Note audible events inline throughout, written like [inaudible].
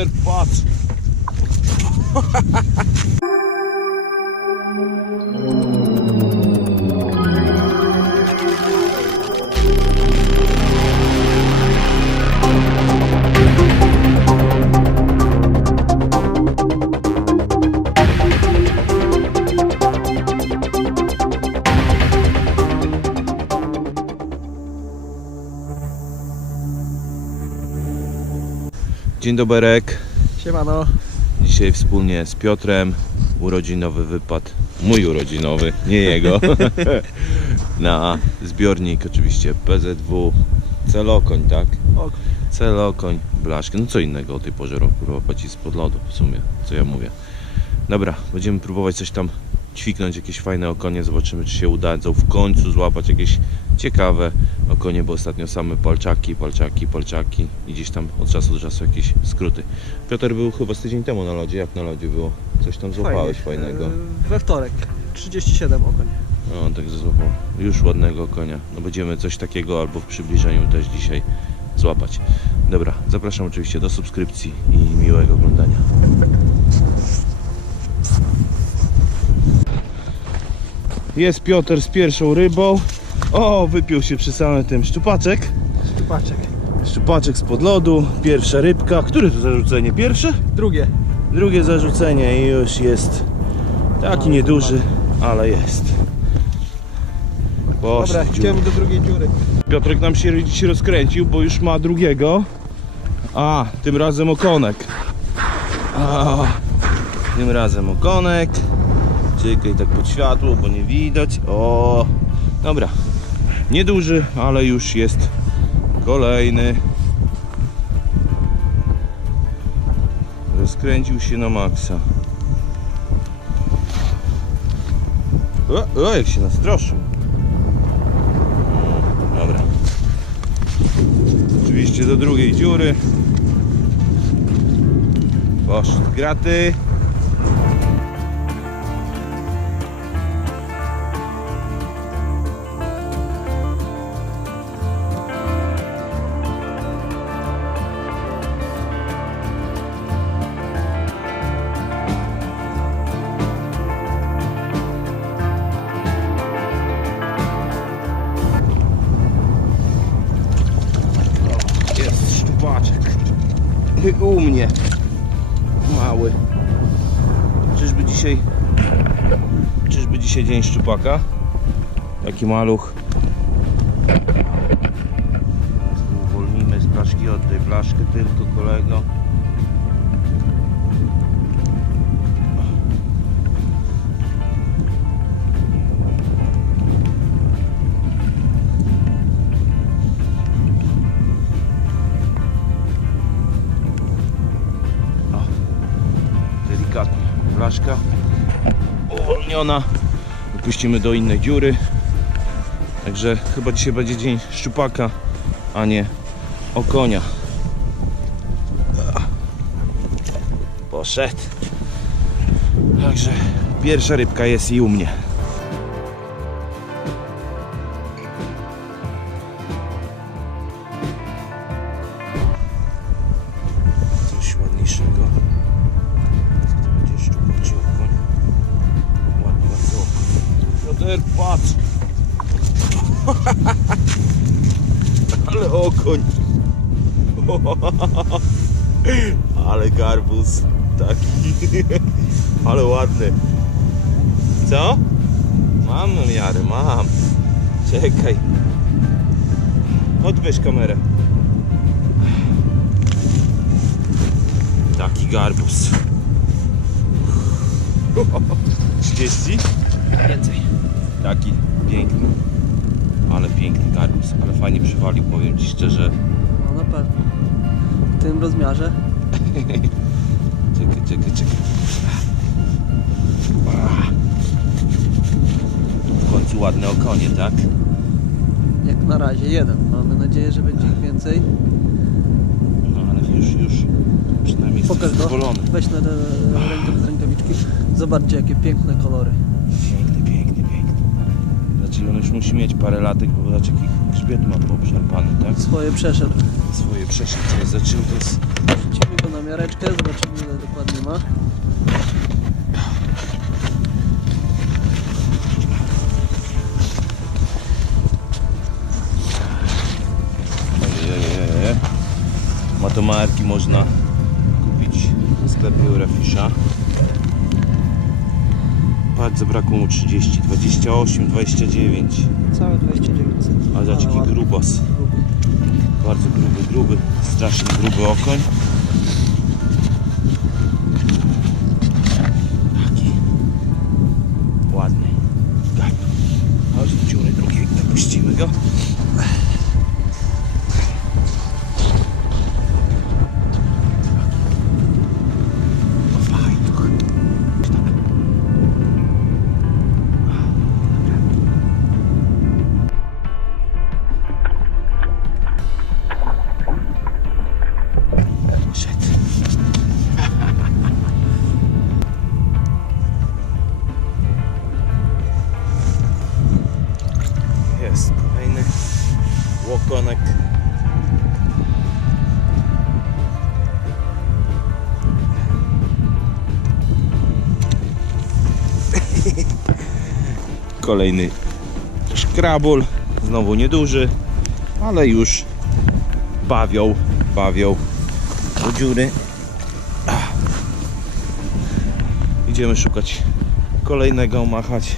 Piotr, patrz! [laughs] Dzień doberek. Siemano. Dzisiaj wspólnie z Piotrem urodzinowy wypad, mój urodzinowy, nie jego, [laughs] na zbiornik oczywiście PZW Celokoń, tak? Ok. Celokoń, blaszkę, no co innego o tej porze roku, łapać spod lodu w sumie, co ja mówię. Dobra, będziemy próbować coś tam ćwiknąć, jakieś fajne okonie, zobaczymy czy się uda w końcu złapać jakieś ciekawe okonie, bo ostatnio same palczaki, palczaki, palczaki i gdzieś tam od czasu do czasu jakieś skróty. Piotr był chyba z tydzień temu na lodzie, jak na lodzie było? Coś tam złapałeś Fajnie. fajnego. E, We wtorek. 37 okoń. No, tak złapał. Już ładnego konia. No będziemy coś takiego albo w przybliżeniu też dzisiaj złapać. Dobra, zapraszam oczywiście do subskrypcji i miłego oglądania. Jest Piotr z pierwszą rybą. O, wypił się przy samym tym szczupaczek. Paczek. Szczupaczek spod lodu, pierwsza rybka. Które to zarzucenie? Pierwsze? Drugie. Drugie zarzucenie i już jest taki Ale nieduży, ale jest. Poszedł Dobra, dziura. idziemy do drugiej dziury. Piotrek nam się dziś rozkręcił, bo już ma drugiego. A, tym razem okonek. A, tym razem okonek. Czekaj tak pod światło, bo nie widać. O, dobra. Nieduży, ale już jest kolejny. Rozkręcił się na maksa. O, o jak się nastroszył. Dobra. Oczywiście do drugiej dziury. Poszedł graty. Dzisiaj dzień szczupaka? Taki maluch. Uwolnimy z blaszki od tej blaszkę tylko kolego. Delikatnie blaszka uwolniona. Wypuścimy do innej dziury. Także chyba dzisiaj będzie dzień szczupaka, a nie okonia. Poszedł. Także pierwsza rybka jest i u mnie. Ale ładny. Co? Mam miarę, mam. Czekaj. Odbierz kamerę. Taki garbus. 30? Więcej. Taki piękny. Ale piękny garbus. Ale fajnie przywalił, powiem Ci szczerze. No na pewno. W tym rozmiarze. [laughs] Czekaj, czekaj, czekaj. W końcu ładne okonie, tak? Jak na razie jeden. Mamy nadzieję, że będzie ich więcej. No ale już, już. Przynajmniej Pokaż jesteś go. zadowolony. Weź na rękę z rękawiczki. Zobaczcie jakie piękne kolory. Piękny, piękny, piękny. Znaczy on już musi mieć parę latek, bo zobacz jaki grzbiet ma poobszarpany, tak? Swoje przeszedł. Swoje przeszedł, zaczął to jest... Wrzucimy go na miareczkę, zobaczymy ile dokładnie ma. Ma to marki można kupić w sklepie Eurafisha. Patrz, zabrakło mu 30, 28, 29. Całe 29 cm. Jaki grubas. Bardzo gruby, gruby, strasznie gruby okoń. Kolejny szkrabul, znowu nieduży, ale już bawią, bawią do dziury. Idziemy szukać kolejnego, machać.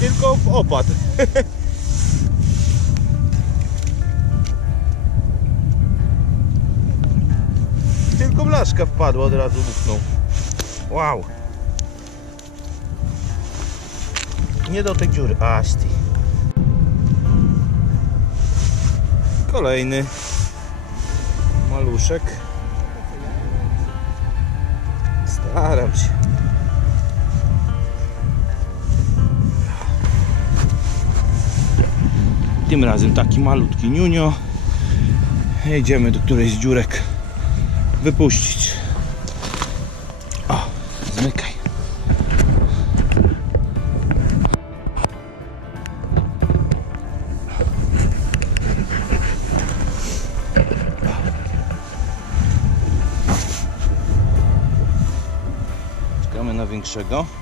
Tylko w opad. [laughs] Tylko blaszka wpadła, od razu buchnął. Wow. Nie do tej dziury. Aż ty. Kolejny maluszek. Staram się. Tym razem taki malutki niunio. Jedziemy do którejś z dziurek wypuścić. O, zmykaj. Czekamy na większego.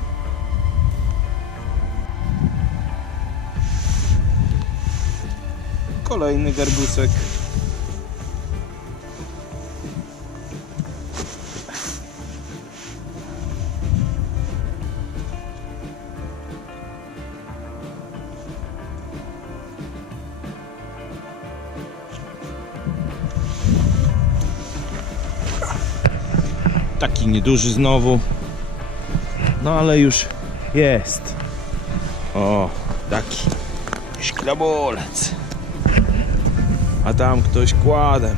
Kolejny garbusek. Taki nieduży znowu. No ale już jest. O, taki szklabolec. A tam ktoś kładem.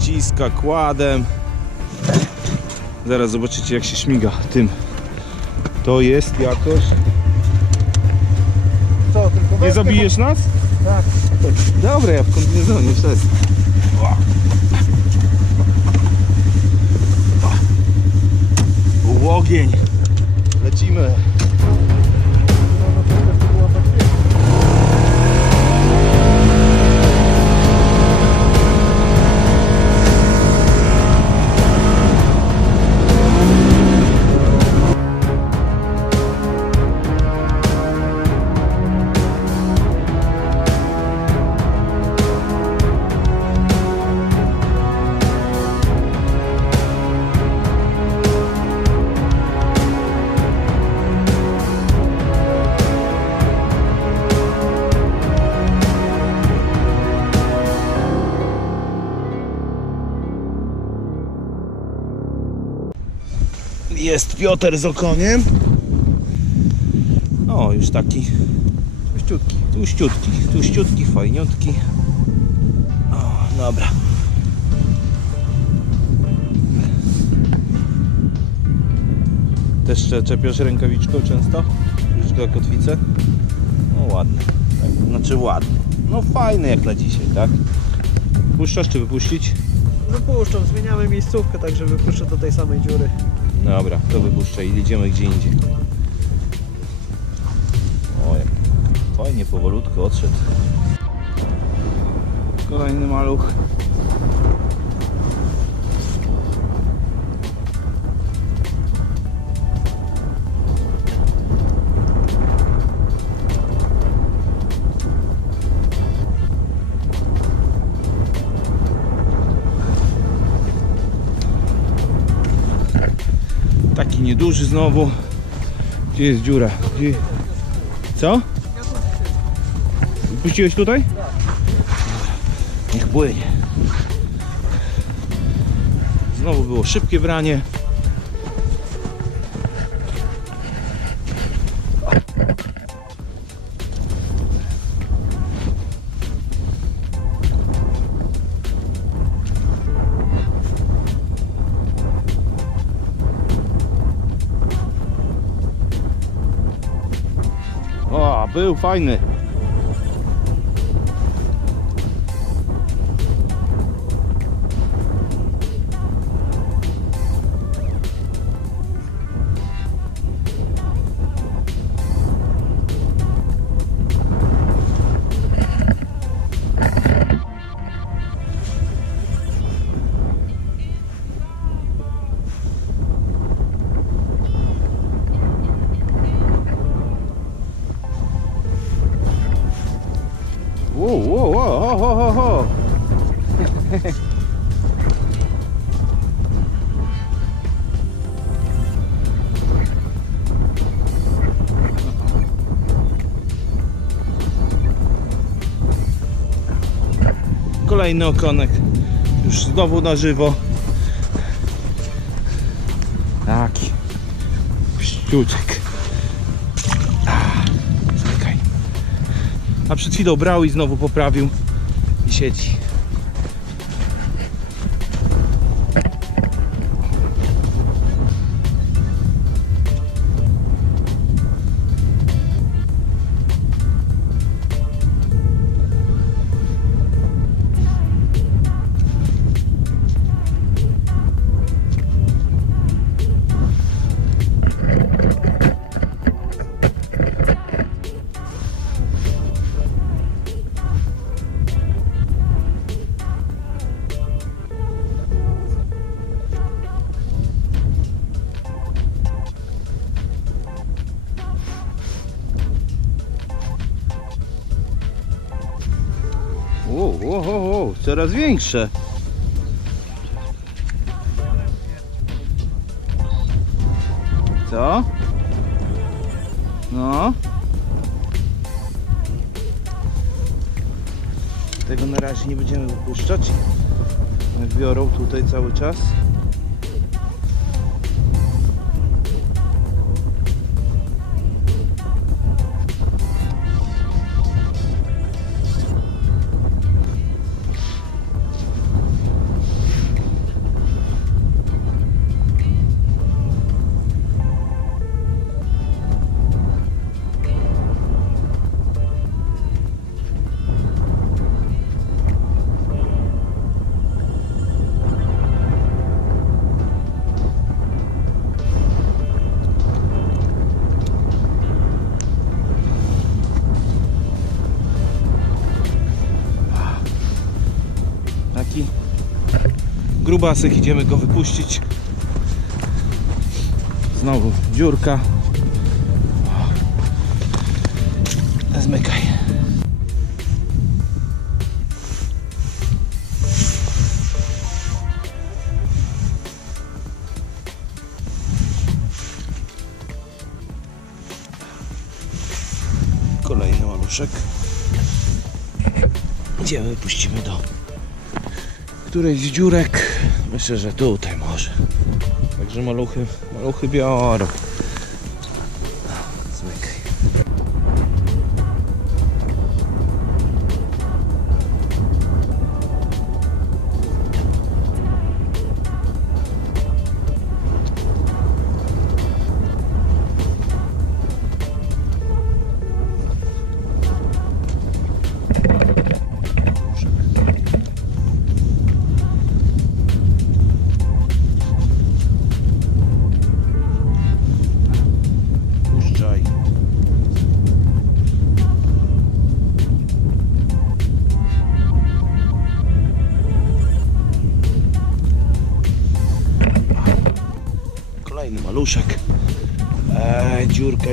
Ciska kładem. Zaraz zobaczycie jak się śmiga tym. To jest jakoś. Co, tylko Nie zabijesz nas? Tak. Dobra, ja w kombinezonie przez. Łogień. Lecimy. Jest Piotr z okoniem. O, już taki Puściutki. tłuściutki, tłuściutki, fajniutki. O, dobra. Też cze- czepiasz rękawiczką często? Już go kotwicę? O, ładny. Znaczy ładny. No fajny jak na dzisiaj, tak? Puszczasz czy wypuścić? Wypuszczam, zmieniamy miejscówkę, tak żeby wypuszczę do tej samej dziury. Dobra, to wypuszczaj i jedziemy gdzie indziej. O, jak fajnie, powolutku odszedł. Kolejny maluch. Nieduży znowu. Gdzie jest dziura? Gdzie... Co? Puściłeś tutaj? Niech płynie. Znowu było szybkie branie. Fajny. Kolejny okonek. Już znowu na żywo. Taki. Pściuczek. Ah, Czekaj. A przed chwilą brał i znowu poprawił i siedzi. Coraz większe. Co? No. Tego na razie nie będziemy wypuszczać. Biorą tutaj cały czas. Grubasek, idziemy go wypuścić. Znowu dziurka. Zmykaj. Kolejny maluszek. Idziemy, puścimy do którejś z dziurek. Myślę, że tutaj może. Także maluchy, maluchy biorą.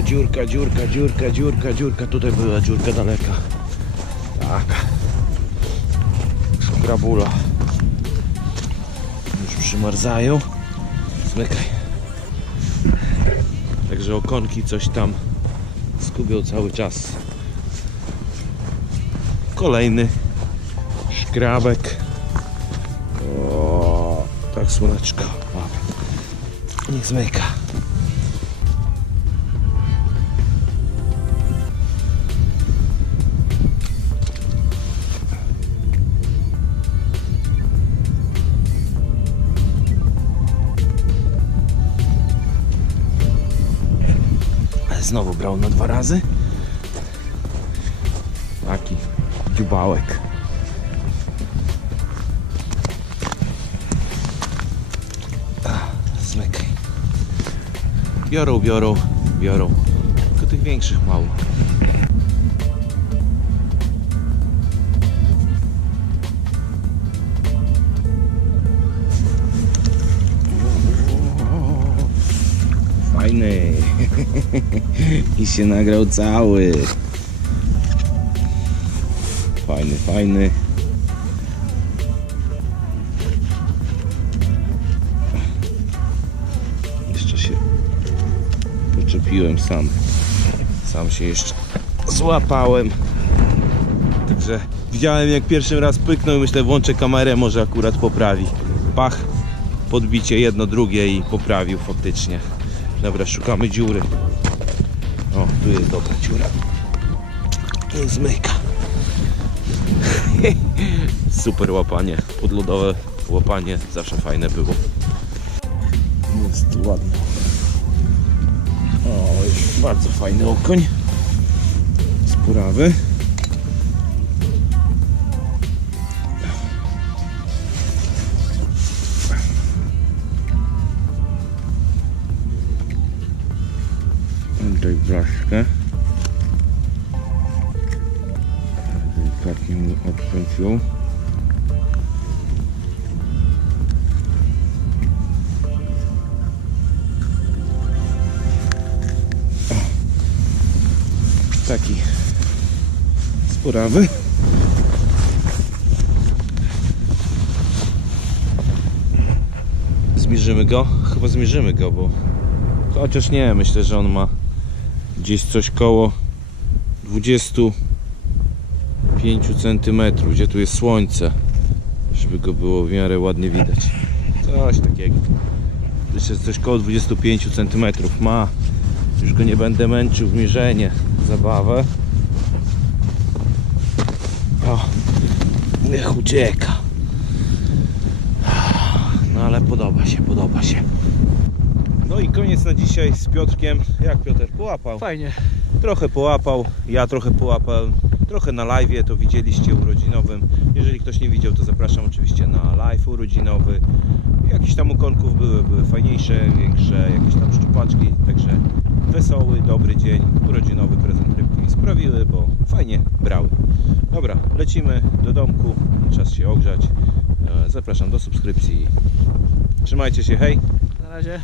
Dziurka, dziurka, dziurka, dziurka, dziurka. Tutaj była dziurka daleka. Tak. Szkrabula. Już przymarzają. Zmykaj. Także okonki coś tam skubią cały czas. Kolejny szkrabek. O, tak słoneczko. Niech zmyka. Znowu brał na dwa razy. Taki dziubałek. Zmykaj. Biorą, biorą, biorą. Tylko tych większych mało. I się nagrał cały. Fajny, fajny. Jeszcze się poczepiłem sam. Sam się jeszcze złapałem. Także widziałem jak pierwszy raz pyknął i myślę włączę kamerę, może akurat poprawi. Pach, podbicie jedno, drugie i poprawił faktycznie. Dobra, szukamy dziury. Tu jest dobra dziura. I zmyka. [laughs] Super łapanie, podlodowe łapanie, zawsze fajne było. Jest ładnie. O, już bardzo fajny okoń. Tutaj Delikatnie mu odciąć ją. O. Taki spurawy. Zmierzymy go? Chyba zmierzymy go, bo chociaż nie, myślę, że on ma gdzieś coś koło 25 cm, gdzie tu jest słońce, żeby go było w miarę ładnie widać. Coś takiego. Że coś koło 25 cm ma. Już go nie będę męczył w mierzenie. Zabawę. O, niech ucieka. No ale podoba się, podoba się. No i koniec na dzisiaj z Piotrkiem. Jak Piotr połapał? Fajnie. Trochę połapał, ja trochę połapałem, trochę na live to widzieliście urodzinowym. Jeżeli ktoś nie widział, to zapraszam oczywiście na live urodzinowy. Jakieś tam okonków były, były fajniejsze, większe, jakieś tam szczupaczki, także wesoły, dobry dzień, urodzinowy prezent rybki sprawiły, bo fajnie brały. Dobra, lecimy do domku, czas się ogrzać. E, Zapraszam do subskrypcji. Trzymajcie się, hej! Na razie.